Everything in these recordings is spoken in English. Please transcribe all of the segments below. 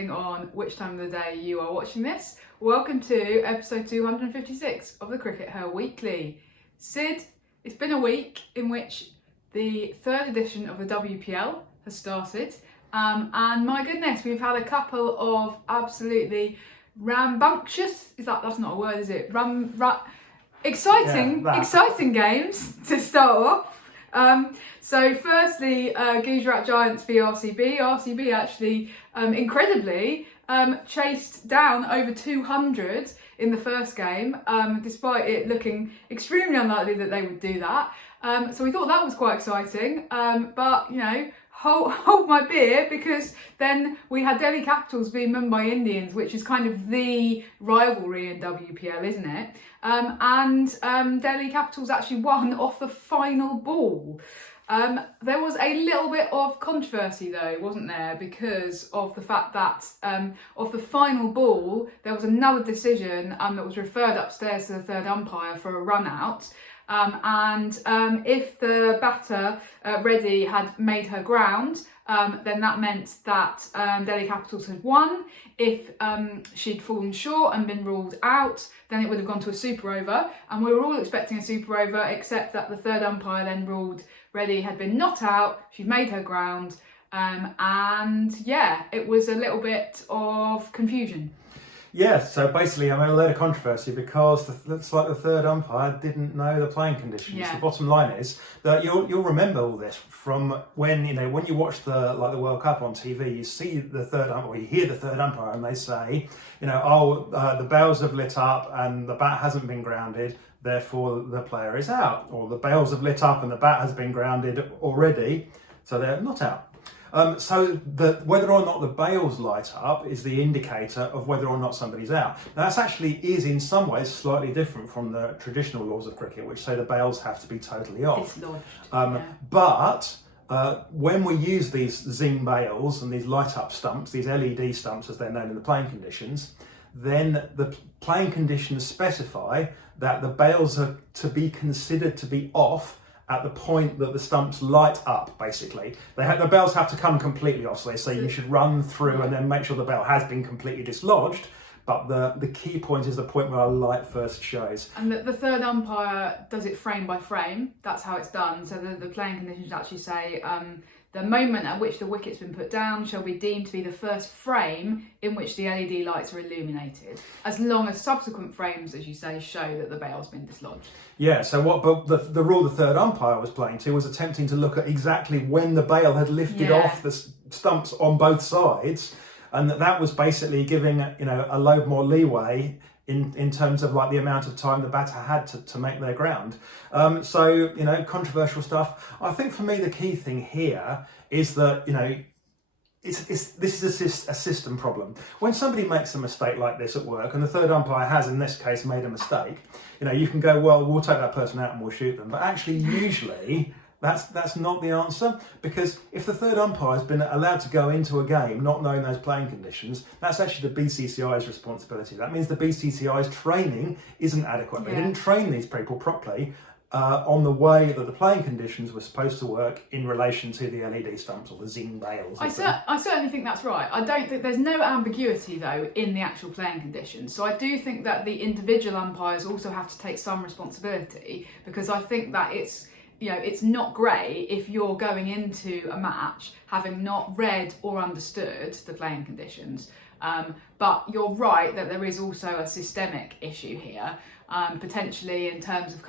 depending on which time of the day you are watching this. Welcome to episode 256 of the CRICKETher Weekly. Sid, it's been a week in which the third edition of the WPL has started, and my goodness, we've had a couple of absolutely rambunctious, that's not a word, is it? Exciting games to start off. So firstly, Gujarat Giants v RCB. RCB actually, incredibly, chased down over 200 in the first game, despite it looking extremely unlikely that they would do that. So we thought that was quite exciting, but, you know, hold my beer, because then we had Delhi Capitals v Mumbai Indians, which is kind of the rivalry in WPL, isn't it? And Delhi Capitals actually won off the final ball. There was a little bit of controversy though, wasn't there, because of the fact that of the final ball, there was another decision that was referred upstairs to the third umpire for a run out. If the batter, Reddy, had made her ground, then that meant that Delhi Capitals had won. If she'd fallen short and been ruled out, then it would have gone to a super over. And we were all expecting a super over, except that the third umpire then ruled Reddy had been not out, she'd made her ground. And yeah, it was a little bit of confusion. Yeah, so basically I made a load of controversy because it's like the third umpire didn't know the playing conditions. Yeah. The bottom line is that you'll remember all this from when you watch the World Cup on TV. You see the third umpire, or you hear the third umpire, and they say, the bails have lit up and the bat hasn't been grounded, therefore the player is out, or the bails have lit up and the bat has been grounded already, so they're not out. So whether or not the bails light up is the indicator of whether or not somebody's out. Now that actually is in some ways slightly different from the traditional laws of cricket, which say the bails have to be totally off. Dislodged, But when we use these zing bails and these light up stumps, these LED stumps as they're known in the playing conditions, then the playing conditions specify that the bails are to be considered to be off at the point that the stumps light up, basically. The bells have to come completely off, so they say you should run through and then make sure the bell has been completely dislodged, but the key point is the point where a light first shows. And the third umpire does it frame by frame, that's how it's done. So the playing conditions actually say, the moment at which the wicket's been put down shall be deemed to be the first frame in which the LED lights are illuminated, as long as subsequent frames, as you say, show that the bail's been dislodged. Yeah, so but the rule the third umpire was playing to was attempting to look at exactly when the bail had lifted off the stumps on both sides, and that was basically giving a load more leeway in terms of like the amount of time the batter had to make their ground. Controversial stuff. I think for me the key thing here is that this is a system problem. When somebody makes a mistake like this at work, and the third umpire has in this case made a mistake, you can go, well, we'll take that person out and we'll shoot them. But actually, usually that's not the answer, because if the third umpire has been allowed to go into a game not knowing those playing conditions, that's actually the BCCI's responsibility. That means the BCCI's training isn't adequate. They didn't train these people properly on the way that the playing conditions were supposed to work in relation to the LED stumps or the zing bails. I certainly think that's right. I don't think there's no ambiguity though in the actual playing conditions. So I do think that the individual umpires also have to take some responsibility, because I think that it's not great if you're going into a match having not read or understood the playing conditions. But you're right that there is also a systemic issue here, potentially in terms of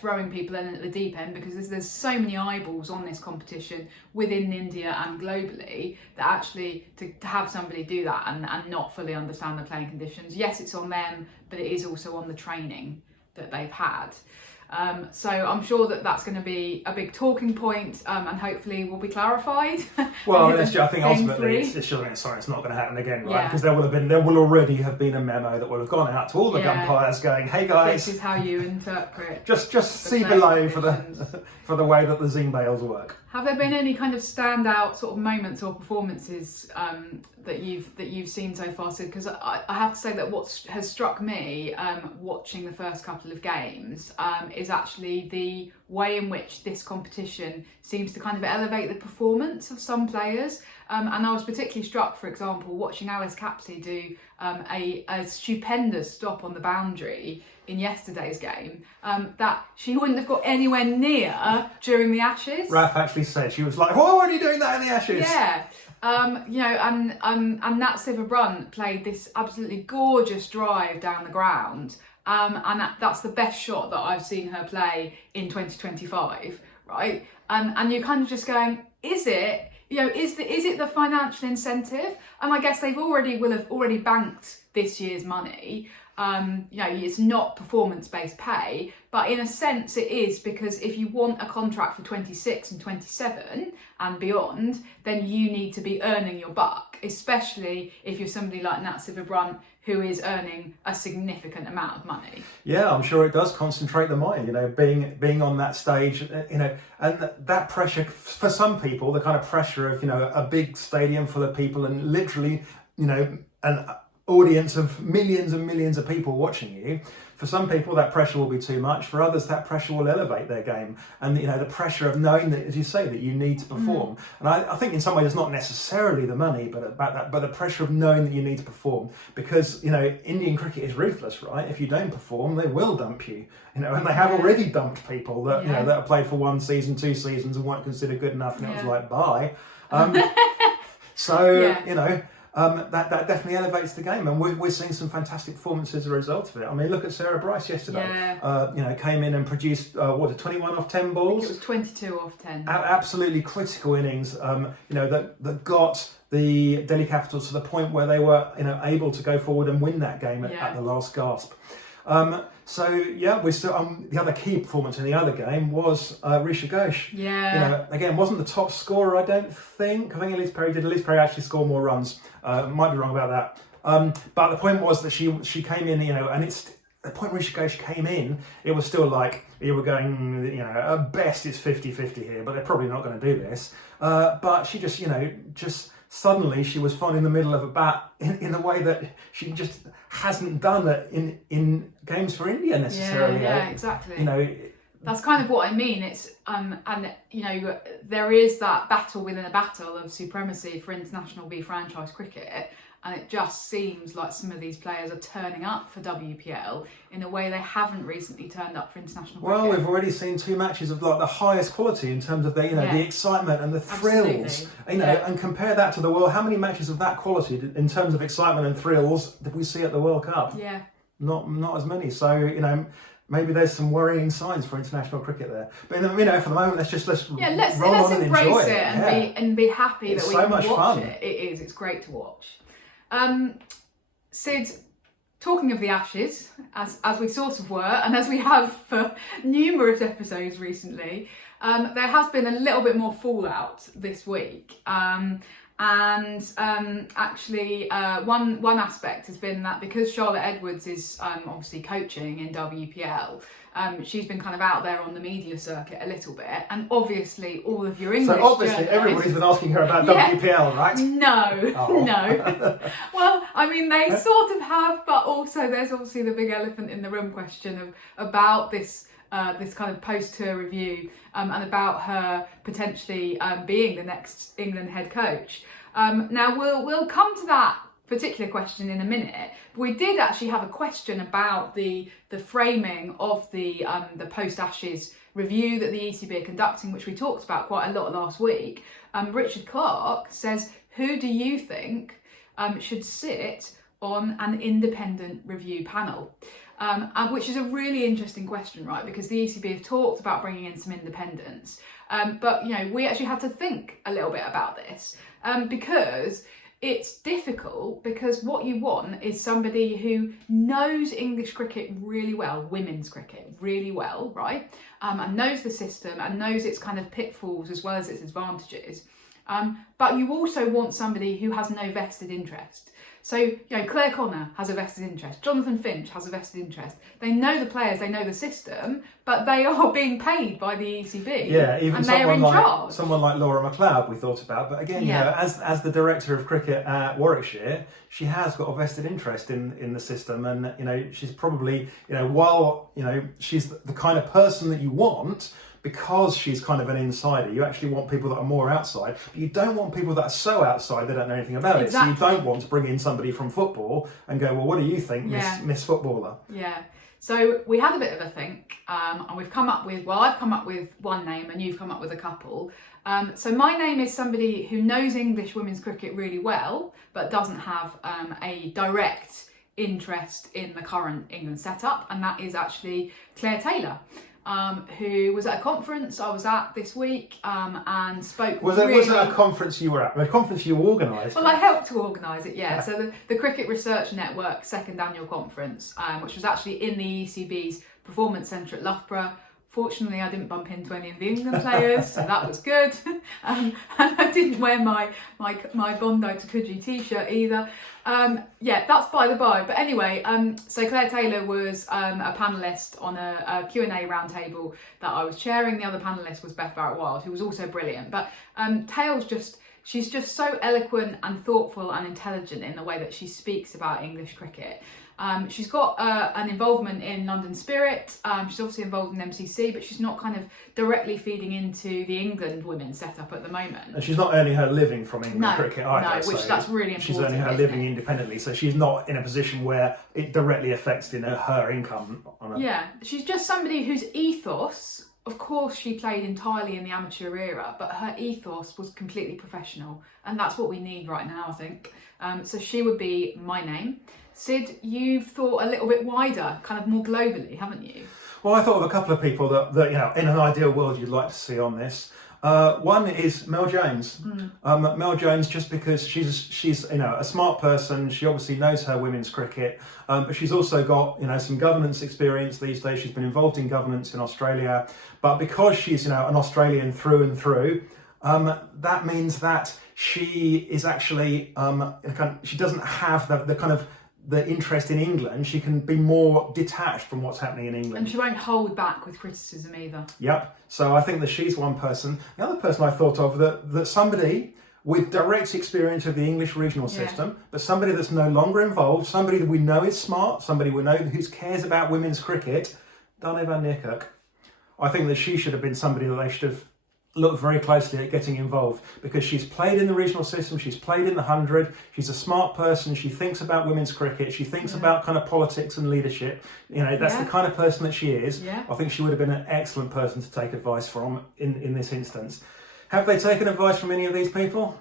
throwing people in at the deep end, because there's so many eyeballs on this competition within India and globally that actually to have somebody do that and not fully understand the playing conditions, yes, it's on them, but it is also on the training that they've had. So I'm sure that that's going to be a big talking point, and hopefully will be clarified. Well, I think ultimately it's not going to happen again, right? Because there will already have been a memo that will have gone out to all the umpires going, "Hey guys, this is how you interpret." just see below for the way that the zing bails work. Have there been any kind of standout sort of moments or performances that you've seen so far, Sid? Because I have to say that what has struck me watching the first couple of games is actually the way in which this competition seems to kind of elevate the performance of some players. And I was particularly struck, for example, watching Alice Capsey do a stupendous stop on the boundary in yesterday's game that she wouldn't have got anywhere near during the Ashes. Raf actually said, she was like, why are you doing that in the Ashes? Yeah. You know, and Nat Sciver-Brunt played this absolutely gorgeous drive down the ground. And that's the best shot that I've seen her play in 2025, right? And you're kind of just going, is it? You know, is it the financial incentive? And I guess will have already banked this year's money. You know, it's not performance-based pay, but in a sense it is, because if you want a contract for 26 and 27 and beyond, then you need to be earning your buck, especially if you're somebody like Nat Sciver-Brunt, who is earning a significant amount of money. Yeah, I'm sure it does concentrate the mind, you know, being on that stage, you know, and that pressure for some people, the kind of pressure of, you know, a big stadium full of people and literally, you know, an audience of millions and millions of people watching you. For some people, that pressure will be too much. For others, that pressure will elevate their game. And, you know, the pressure of knowing that, as you say, that you need to perform. And I think in some ways it's not necessarily the money, but the pressure of knowing that you need to perform. Because, you know, Indian cricket is ruthless, right? If you don't perform, they will dump you. You know, and they have already dumped people that, you know, that have played for 1 season, 2 seasons and weren't considered good enough. And it was like, bye. You know, that definitely elevates the game, and we're seeing some fantastic performances as a result of it. I mean, look at Sarah Bryce yesterday. You know, came in and produced 21 off 10 balls. I think it was 22 off 10. Absolutely critical innings. You know, that got the Delhi Capitals to the point where they were, you know, able to go forward and win that game at the last gasp. So yeah, we still the other key performance in the other game was Risha Ghosh. Yeah. You know, again, wasn't the top scorer, I don't think. I think Elise Perry did. Elise Perry actually scored more runs. Might be wrong about that. But the point was that she came in, you know, and it's the point Risha Ghosh came in, it was still like you were going, you know, at best it's 50-50 here, but they're probably not going to do this. But she just, you know, suddenly she was finding the middle of a bat in a way that she just hasn't done it in games for India necessarily. Yeah, exactly. You know, that's kind of what I mean. It's and you know, there is that battle within a battle of supremacy for international v franchise cricket, and it just seems like some of these players are turning up for WPL in a way they haven't recently turned up for international cricket. Well, we've already seen 2 matches of like the highest quality in terms of the, you know, the excitement and the thrills. Absolutely. You know, and compare that to the World. How many matches of that quality in terms of excitement and thrills did we see at the World Cup? Yeah. Not as many. So, you know, maybe there's some worrying signs for international cricket there. But, you know, for the moment, let's roll on and embrace enjoy it and be happy it's that we so can much watch fun. it. It is. It's great to watch. Sid, talking of the Ashes, as we sort of were, and as we have for numerous episodes recently, there has been a little bit more fallout this week. Actually, one aspect has been that because Charlotte Edwards is obviously coaching in WPL, she's been kind of out there on the media circuit a little bit, and obviously all of your English. So obviously everybody's been asking her about WPL, right? No. Well, I mean, they sort of have, but also there's obviously the big elephant in the room question about this kind of post-tour review and about her potentially being the next England head coach. Now we'll come to that particular question in a minute, but we did actually have a question about the framing of the post-Ashes review that the ECB are conducting, which we talked about quite a lot last week. Richard Clark says, who do you think should sit on an independent review panel? Which is a really interesting question, right? Because the ECB have talked about bringing in some independence. But, you know, we actually had to think a little bit about this because it's difficult, because what you want is somebody who knows English cricket really well, women's cricket really well, right? And knows the system and knows its kind of pitfalls as well as its advantages. But you also want somebody who has no vested interest. So, you know, Claire Connor has a vested interest. Jonathan Finch has a vested interest. They know the players, they know the system, but they are being paid by the ECB. Yeah, even and they are in charge. Someone like Laura McLeod we thought about. But again, you know, as the director of cricket at Warwickshire, she has got a vested interest in the system, and you know, she's probably, you know, while you know she's the kind of person that you want because she's kind of an insider, you actually want people that are more outside, but you don't want people that are so outside they don't know anything about it. So you don't want to bring in somebody from football and go, well, what do you think, Miss Footballer? Yeah. So we had a bit of a think, and we've come up with, well, I've come up with one name and you've come up with a couple. So my name is somebody who knows English women's cricket really well, but doesn't have a direct interest in the current England setup, and that is actually Claire Taylor, who was at a conference I was at this week and spoke. Was that a conference you were at? A conference you organised? Well, I helped to organise it, yeah. So the Cricket Research Network second annual conference, which was actually in the ECB's Performance Centre at Loughborough. Fortunately, I didn't bump into any of the England players, so that was good. And I didn't wear my Bondo Takuji t-shirt either. Yeah, that's by the by. But anyway, so Claire Taylor was a panellist on a Q&A roundtable that I was chairing. The other panellist was Beth Barrett-Wild, who was also brilliant. But she's just so eloquent and thoughtful and intelligent in the way that she speaks about English cricket. She's got an involvement in London Spirit. She's obviously involved in MCC, but she's not kind of directly feeding into the England women's setup at the moment. And she's not earning her living from England cricket either. No, which that's really important. She's earning her living independently, so she's not in a position where it directly affects her income. Yeah, she's just somebody whose ethos, of course, she played entirely in the amateur era, but her ethos was completely professional, and that's what we need right now, I think. So she would be my name. Sid, you've thought a little bit wider, kind of more globally, haven't you? Well, I thought of a couple of people that in an ideal world you'd like to see on this. One is Mel Jones. Mel Jones, just because she's a smart person. She obviously knows her women's cricket, but she's also got some governance experience these days. She's been involved in governance in Australia, but because she's an Australian through and through, that means that she is actually she doesn't have the kind of the interest in England. She can be more detached from what's happening in England. And she won't hold back with criticism either. Yep. So I think that she's one person. The other person I thought of, that somebody with direct experience of the English regional system, but somebody that's no longer involved, somebody that we know is smart, somebody we know who cares about women's cricket, Dane van Niekerk. I think that she should have been somebody that they should have looked very closely at getting involved, because she's played in the regional system, she's played in the 100, she's a smart person, she thinks about women's cricket, she thinks about kind of politics and leadership. That's the kind of person that she is. I think she would have been an excellent person to take advice from in this instance. Have they taken advice from any of these people?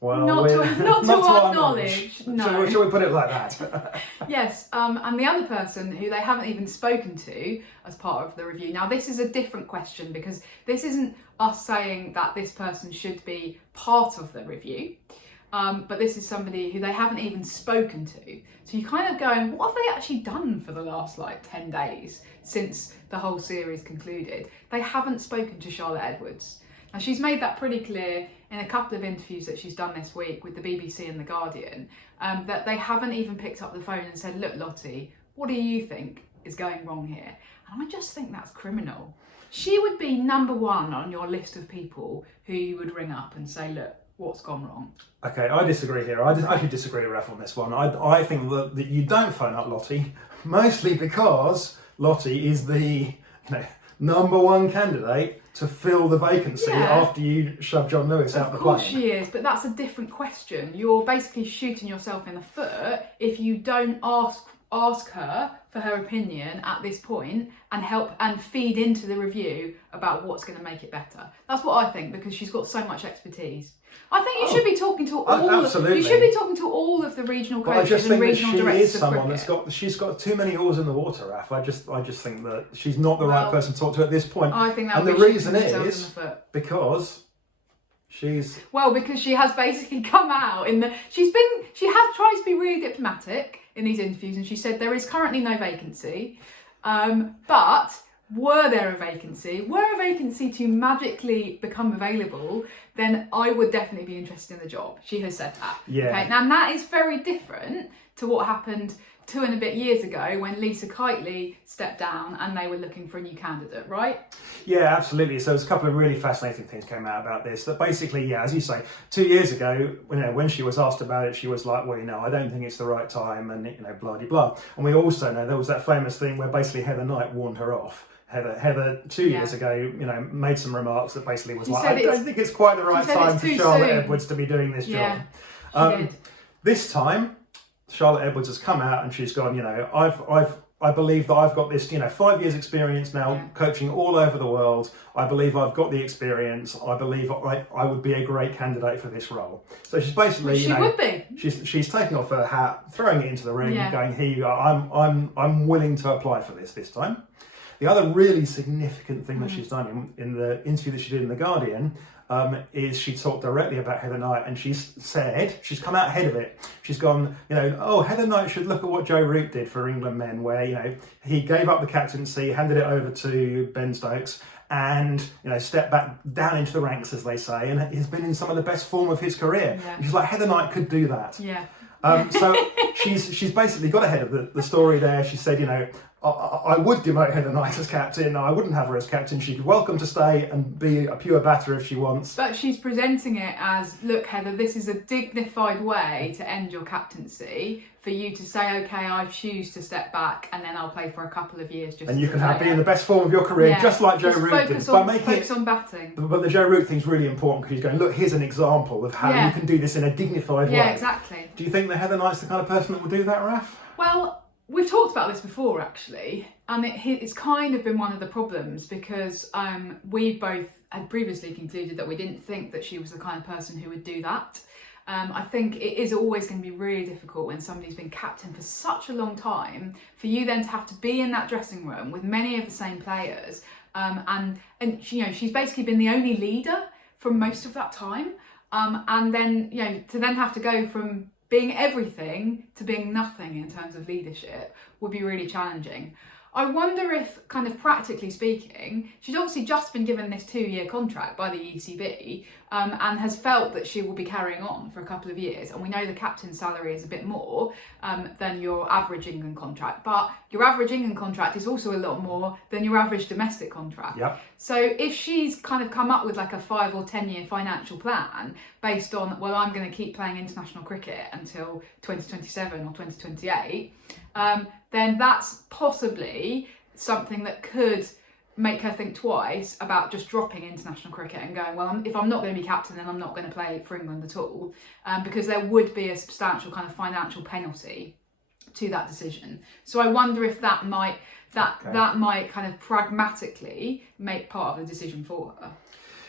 Well, not to our knowledge. No. Shall we put it like that? Yes, and the other person who they haven't even spoken to as part of the review. Now, this is a different question, because this isn't us saying that this person should be part of the review, but this is somebody who they haven't even spoken to. So you're kind of going, what have they actually done for the last 10 days since the whole series concluded? They haven't spoken to Charlotte Edwards. Now, she's made that pretty clear in a couple of interviews that she's done this week with the BBC and The Guardian, that they haven't even picked up the phone and said, look, Lottie, what do you think is going wrong here? And I just think that's criminal. She would be number one on your list of people who you would ring up and say, look, what's gone wrong? Okay, I disagree here. I actually disagree with Ref on this one. I think that you don't phone up Lottie, mostly because Lottie is the number one candidate to fill the vacancy after you shove John Lewis out the plane. Of course she is, but that's a different question. You're basically shooting yourself in the foot if you don't ask her for her opinion at this point and help and feed into the review about what's going to make it better. That's what I think, because she's got so much expertise. I think you should be talking to all of the regional coaches and regional directors of cricket. She's got too many oars in the water, Raf. I just think that she's not the right person to talk to at this point. I think that and the reason is because because she has basically come out she has tried to be really diplomatic in these interviews, and she said there is currently no vacancy, but were a vacancy to magically become available, then I would definitely be interested in the job. She has said that. Yeah. Okay? Now that is very different to what happened 2 and a bit years ago when Lisa Kiteley stepped down and they were looking for a new candidate, right? Yeah, absolutely. So there's a couple of really fascinating things came out about this. That basically, as you say, 2 years ago, when she was asked about it, she was like, well, I don't think it's the right time, and blah de blah. And we also know there was that famous thing where basically Heather Knight warned her off. Heather 2 years ago, you know, made some remarks that basically was like, I don't think it's quite the right time for Charlotte Edwards to be doing this job. This time, Charlotte Edwards has come out and she's gone, you know, I believe that I've got this, you know, 5 years experience now coaching all over the world. I believe I've got the experience. I believe I would be a great candidate for this role. So she's basically, you know, would be. She's taking off her hat, throwing it into the ring, going, here you go. I'm willing to apply for this time. The other really significant thing that she's done in the interview that she did in The Guardian is she talked directly about Heather Knight, and she's said, she's come out ahead of it. She's gone, you know, oh, Heather Knight should look at what Joe Root did for England men, where, you know, he gave up the captaincy, handed it over to Ben Stokes, and, you know, stepped back down into the ranks, as they say, and he's been in some of the best form of his career. And she's like, Heather Knight could do that. So she's basically got ahead of the story there. She said, you know, I would demote Heather Knight as captain. I wouldn't have her as captain. She's welcome to stay and be a pure batter if she wants. But she's presenting it as, look, Heather, this is a dignified way to end your captaincy, for you to say, okay, I choose to step back and then I'll play for a couple of years. Just and you can be in the best form of your career, just like Joe Root did. Focus on batting. But the Joe Root thing's really important, because he's going, look, here's an example of how you can do this in a dignified way. Yeah, exactly. Do you think that Heather Knight's the kind of person that will do that, Raf? Well, we've talked about this before, actually, and it's kind of been one of the problems, because we both had previously concluded that we didn't think that she was the kind of person who would do that. I think it is always going to be really difficult when somebody's been captain for such a long time, for you then to have to be in that dressing room with many of the same players, and you know, she's basically been the only leader for most of that time, and then, you know, to then have to go from being everything to being nothing in terms of leadership would be really challenging. I wonder if, kind of practically speaking, she's obviously just been given this 2-year contract by the ECB, and has felt that she will be carrying on for a couple of years. And we know the captain's salary is a bit more than your average England contract, but your average England contract is also a lot more than your average domestic contract. So if she's kind of come up with like a 5 or 10 year financial plan based on, well, I'm going to keep playing international cricket until 2027 or 2028, then that's possibly something that could make her think twice about just dropping international cricket and going, well, if I'm not going to be captain, then I'm not going to play for England at all, because there would be a substantial kind of financial penalty to that decision. So I wonder if that might kind of pragmatically make part of the decision for her.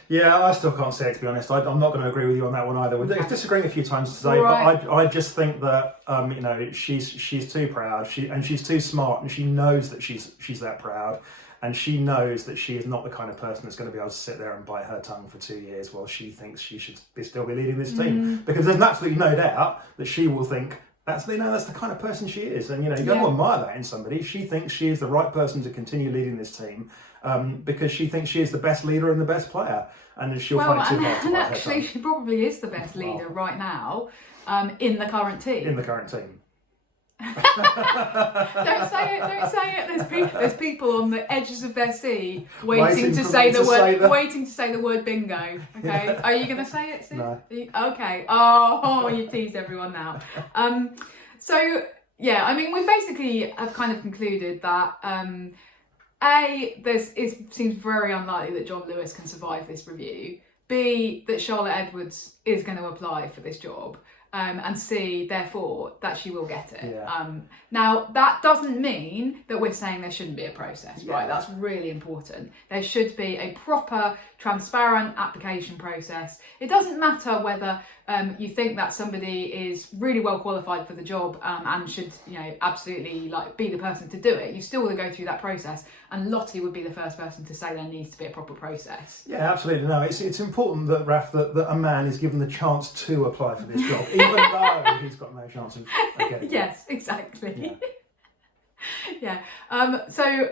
Yeah, I still can't say it, to be honest. I'm not going to agree with you on that one either. We're disagreeing a few times today, but I just think that you know, she's too proud, she's too smart, and she knows that she's that proud, and she knows that she is not the kind of person that's going to be able to sit there and bite her tongue for 2 years while she thinks she should still be leading this team, because there's absolutely no doubt that she will think that's the kind of person she is, and you know, you got to admire that in somebody. She thinks she is the right person to continue leading this team, because she thinks she is the best leader and the best player, and she'll find it too hard to bite her tongue. She probably is the best leader right now in the current team. In the current team. Don't say it. There's people on the edges of their seat waiting to say the word bingo. Okay, are you going to say it, Sid? No. Okay. Oh, you've teased everyone now. So yeah, I mean, we basically have kind of concluded that it seems very unlikely that John Lewis can survive this review. B, that Charlotte Edwards is going to apply for this job. And C, therefore, that she will get it. Now, that doesn't mean that we're saying there shouldn't be a process, right? That's really important. There should be a proper, transparent application process. It doesn't matter whether you think that somebody is really well qualified for the job and should, you know, absolutely be the person to do it. You still want to go through that process, and Lottie would be the first person to say there needs to be a proper process. Yeah, absolutely. No, it's important that, Raf, that a man is given the chance to apply for this job, even though he's got no chance of getting it. Yes, exactly. So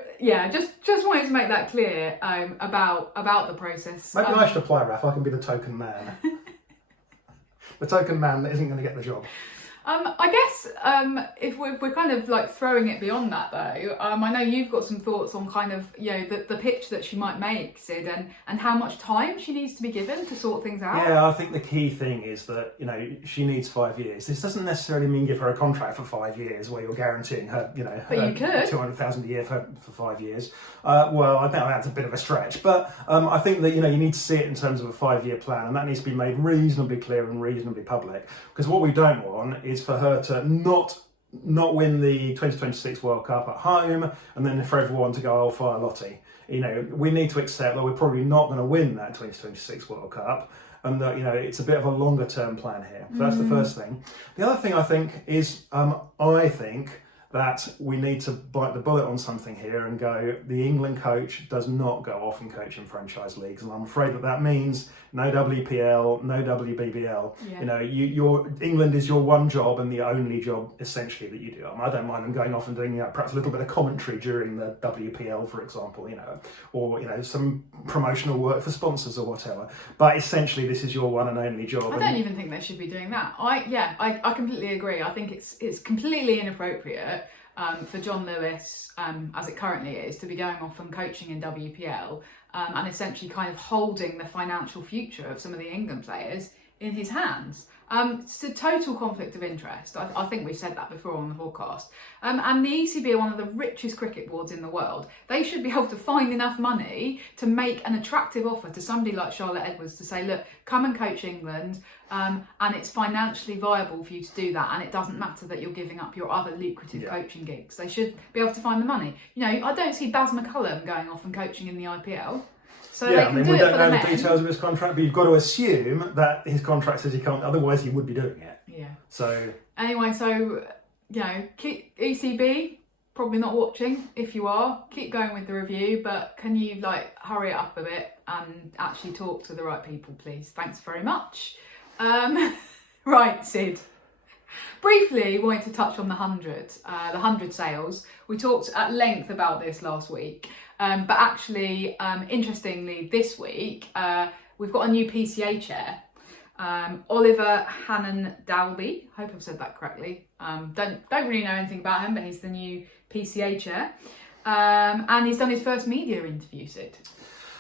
just wanted to make that clear about the process. Maybe I should apply, Raf. I can be the token man. The token man that isn't going to get the job. I guess if we're kind of like throwing it beyond that though, I know you've got some thoughts on kind of, you know, the pitch that she might make, Sid, and how much time she needs to be given to sort things out. Yeah, I think the key thing is that, you know, she needs 5 years. This doesn't necessarily mean give her a contract for 5 years where you're guaranteeing her, you know, but you could. 200,000 a year for 5 years. Well, I think that's a bit of a stretch, but I think that, you know, you need to see it in terms of a 5-year plan, and that needs to be made reasonably clear and reasonably public, because what we don't want is for her to not win the 2026 World Cup at home, and then for everyone to go, "I'll fire Lottie." You know, we need to accept that we're probably not going to win that 2026 World Cup, and that, you know, it's a bit of a longer term plan here. So that's the first thing. The other thing I think is, I think that we need to bite the bullet on something here and go, the England coach does not go off and coach in franchise leagues, and I'm afraid that means no WPL, no WBBL. Yeah. You know, your England is your one job and the only job essentially that you do. I don't mind them going off and doing, you know, perhaps a little bit of commentary during the WPL, for example, you know, or, you know, some promotional work for sponsors or whatever. But essentially, this is your one and only job. I don't even think they should be doing that. I completely agree. I think it's completely inappropriate for John Lewis, as it currently is, to be going off and coaching in WPL and essentially kind of holding the financial future of some of the England players in his hands. It's a total conflict of interest. I think we've said that before on the podcast. And the ECB are one of the richest cricket boards in the world. They should be able to find enough money to make an attractive offer to somebody like Charlotte Edwards to say, look, come and coach England, and it's financially viable for you to do that, and it doesn't matter that you're giving up your other lucrative coaching gigs. They should be able to find the money. You know, I don't see Baz McCullum going off and coaching in the IPL. So yeah, they can do we it don't for know the the men. details of his contract, but you've got to assume that his contract says he can't, otherwise he would be doing it. Yeah. So anyway, so, you know, keep ECB, probably not watching. If you are, keep going with the review, but can you like hurry it up a bit and actually talk to the right people, please? Thanks very much. Right, Sid. Briefly, wanted to touch on the 100 sales. We talked at length about this last week, but actually, interestingly, this week we've got a new PCA chair. Oliver Hannon-Dalby, hope I've said that correctly. Don't really know anything about him, but he's the new PCA chair, and he's done his first media interview, Sid.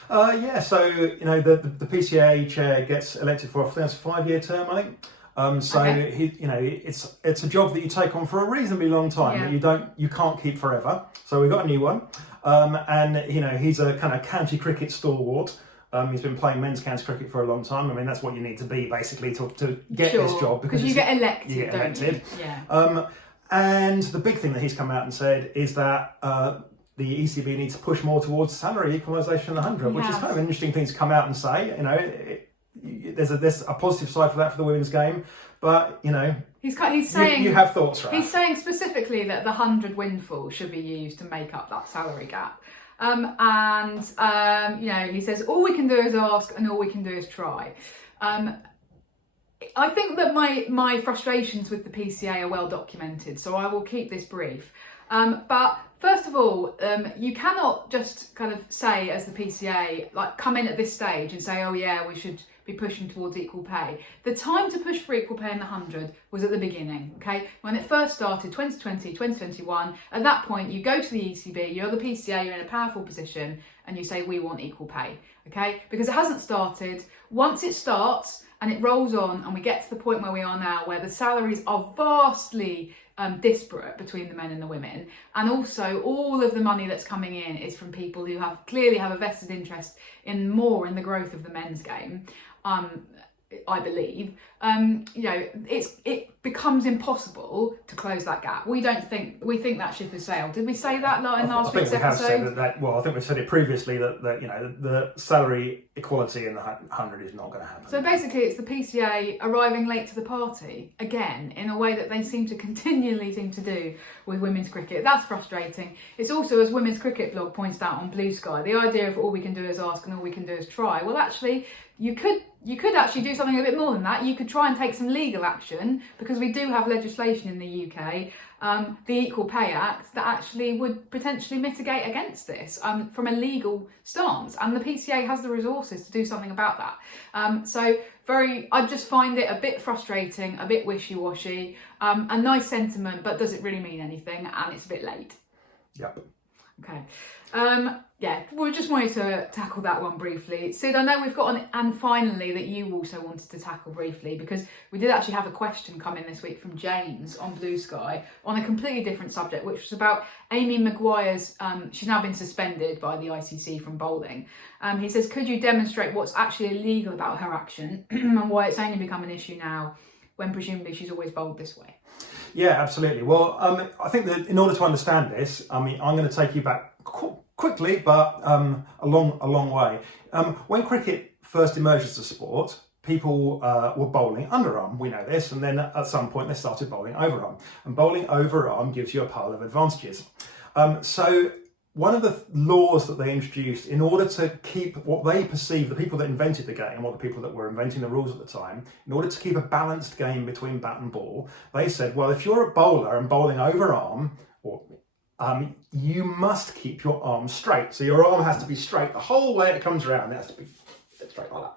Yeah, so, you know, the PCA chair gets elected for, I think it's a 5-year term, I think. Okay. He, you know, it's a job that you take on for a reasonably long time that you can't keep forever. So we've got a new one, and, you know, he's a kind of county cricket stalwart. He's been playing men's county cricket for a long time. I mean, that's what you need to be basically to get this job, because you get elected, don't you? Yeah. And the big thing that he's come out and said is that the ECB needs to push more towards salary equalisation in the 100, which is kind of an interesting thing to come out and say. You know, there's a positive side for that for the women's game, but, you know, he's saying you have thoughts, right? He's saying specifically that the 100 windfall should be used to make up that salary gap. You know, he says all we can do is ask and all we can do is try. I think that my frustrations with the PCA are well documented, so I will keep this brief. But first of all, you cannot just kind of say, as the PCA, like come in at this stage and say, oh yeah, we should be pushing towards equal pay. The time to push for equal pay in the 100 was at the beginning, okay? When it first started, 2020, 2021, at that point, you go to the ECB, you're the PCA, you're in a powerful position, and you say, we want equal pay, okay? Because it hasn't started. Once it starts and it rolls on and we get to the point where we are now, where the salaries are vastly disparate between the men and the women, and also all of the money that's coming in is from people who clearly have a vested interest in the growth of the men's game, I believe, you know, it becomes impossible to close that gap. We think that ship has sailed. Did we say that in last week's episode? I think we've said it previously that you know, the salary equality in the 100 is not going to happen. So basically, it's the PCA arriving late to the party again, in a way that they continually seem to do with women's cricket. That's frustrating. It's also, as Women's Cricket Blog points out on Blue Sky, the idea of all we can do is ask and all we can do is try. Well, actually, you could actually do something a bit more than that. You could try and take some legal action, because because we do have legislation in the UK, the Equal Pay Act, that actually would potentially mitigate against this from a legal stance, and the PCA has the resources to do something about that. I just find it a bit frustrating, a bit wishy-washy, a nice sentiment, but does it really mean anything? And it's a bit late. Yep. Okay. Yeah, we just wanted to tackle that one briefly. Sid, I know we've got on, and finally that you also wanted to tackle briefly, because we did actually have a question come in this week from James on Blue Sky on a completely different subject, which was about Aimee Maguire's, she's now been suspended by the ICC from bowling. He says, could you demonstrate what's actually illegal about her action and why it's only become an issue now when presumably she's always bowled this way? Yeah, absolutely. Well, I think that in order to understand this, I'm going to take you back quickly, but a long way. When cricket first emerged as a sport, people were bowling underarm. We know this, and then at some point they started bowling overarm. And bowling overarm gives you a pile of advantages. So one of the laws that they introduced in order to keep what they perceived, the people that invented the game, or the people that were inventing the rules at the time, in order to keep a balanced game between bat and ball, they said, well, if you're a bowler and bowling overarm, you must keep your arm straight. So your arm has to be straight the whole way it comes around. It has to be straight like that.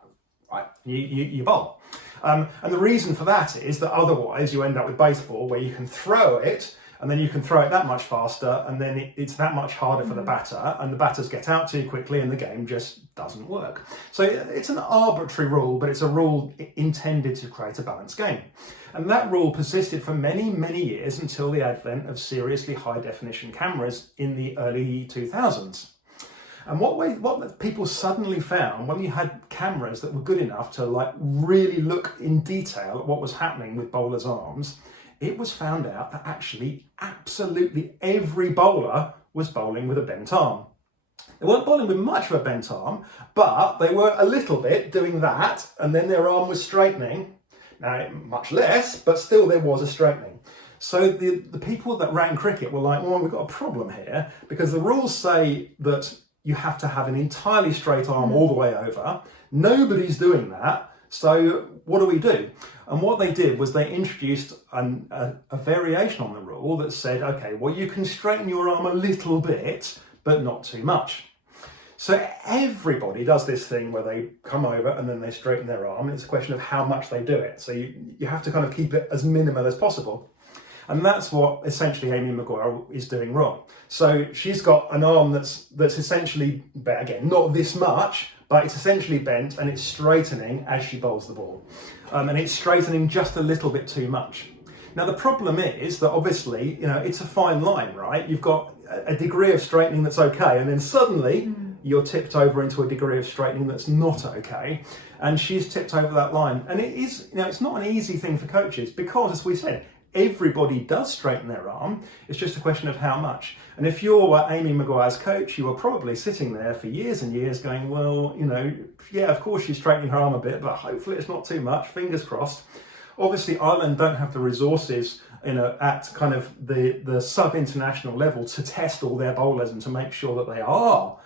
Right? You bowl. And the reason for that is that otherwise you end up with baseball where you can throw it, and then you can throw it that much faster, and then it's that much harder for the batter, and the batters get out too quickly, and the game just doesn't work. So it's an arbitrary rule, but it's a rule intended to create a balanced game. And that rule persisted for many, many years until the advent of seriously high-definition cameras in the early 2000s. And what people suddenly found when you had cameras that were good enough to really look in detail at what was happening with bowlers' arms, it was found out that actually absolutely every bowler was bowling with a bent arm. They weren't bowling with much of a bent arm, but they were a little bit doing that, and then their arm was straightening. Now, much less, but still there was a straightening. So the people that ran cricket were like, well, we've got a problem here, because the rules say that you have to have an entirely straight arm all the way over. Nobody's doing that. So what do we do? And what they did was they introduced a variation on the rule that said, okay, well, you can straighten your arm a little bit, but not too much. So everybody does this thing where they come over and then they straighten their arm. It's a question of how much they do it. So you have to kind of keep it as minimal as possible. And that's what essentially Aimee Maguire is doing wrong. So she's got an arm that's essentially, again, not this much, but it's essentially bent and it's straightening as she bowls the ball. And it's straightening just a little bit too much. Now, the problem is that obviously, it's a fine line, right? You've got a degree of straightening that's okay, and then suddenly you're tipped over into a degree of straightening that's not okay. And she's tipped over that line. And it is, it's not an easy thing for coaches because, as we said, everybody does straighten their arm. It's just a question of how much. And if you're Aimee Maguire's coach, you were probably sitting there for years and years going, well, yeah, of course she's straightening her arm a bit, but hopefully it's not too much, fingers crossed. Obviously, Ireland don't have the resources, at kind of the sub-international level to test all their bowlers and to make sure that they are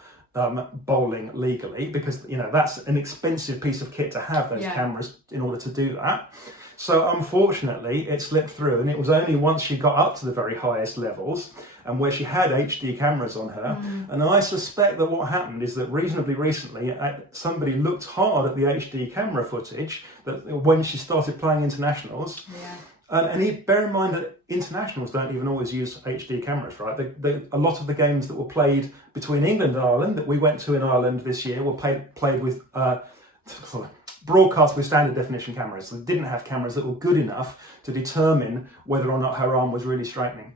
bowling legally, because, that's an expensive piece of kit to have, those cameras, in order to do that. So unfortunately, it slipped through, and it was only once she got up to the very highest levels and where she had HD cameras on her. And I suspect that what happened is that reasonably recently, somebody looked hard at the HD camera footage that when she started playing internationals. And bear in mind that internationals don't even always use HD cameras, right? A lot of the games that were played between England and Ireland, that we went to in Ireland this year, were played with broadcast with standard definition cameras. So they didn't have cameras that were good enough to determine whether or not her arm was really straightening.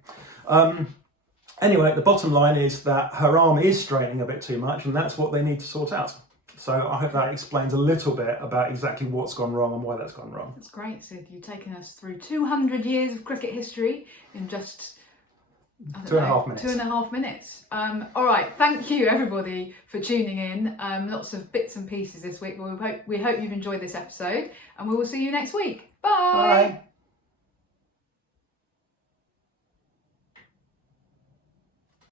Anyway, the bottom line is that her arm is straightening a bit too much, and that's what they need to sort out. So I hope that explains a little bit about exactly what's gone wrong and why that's gone wrong. That's great, Sid. You've taken us through 200 years of cricket history in just 2.5 minutes. 2.5 minutes. All right, thank you everybody for tuning in. Lots of bits and pieces this week, but we hope you've enjoyed this episode, and we will see you next week. Bye. Bye.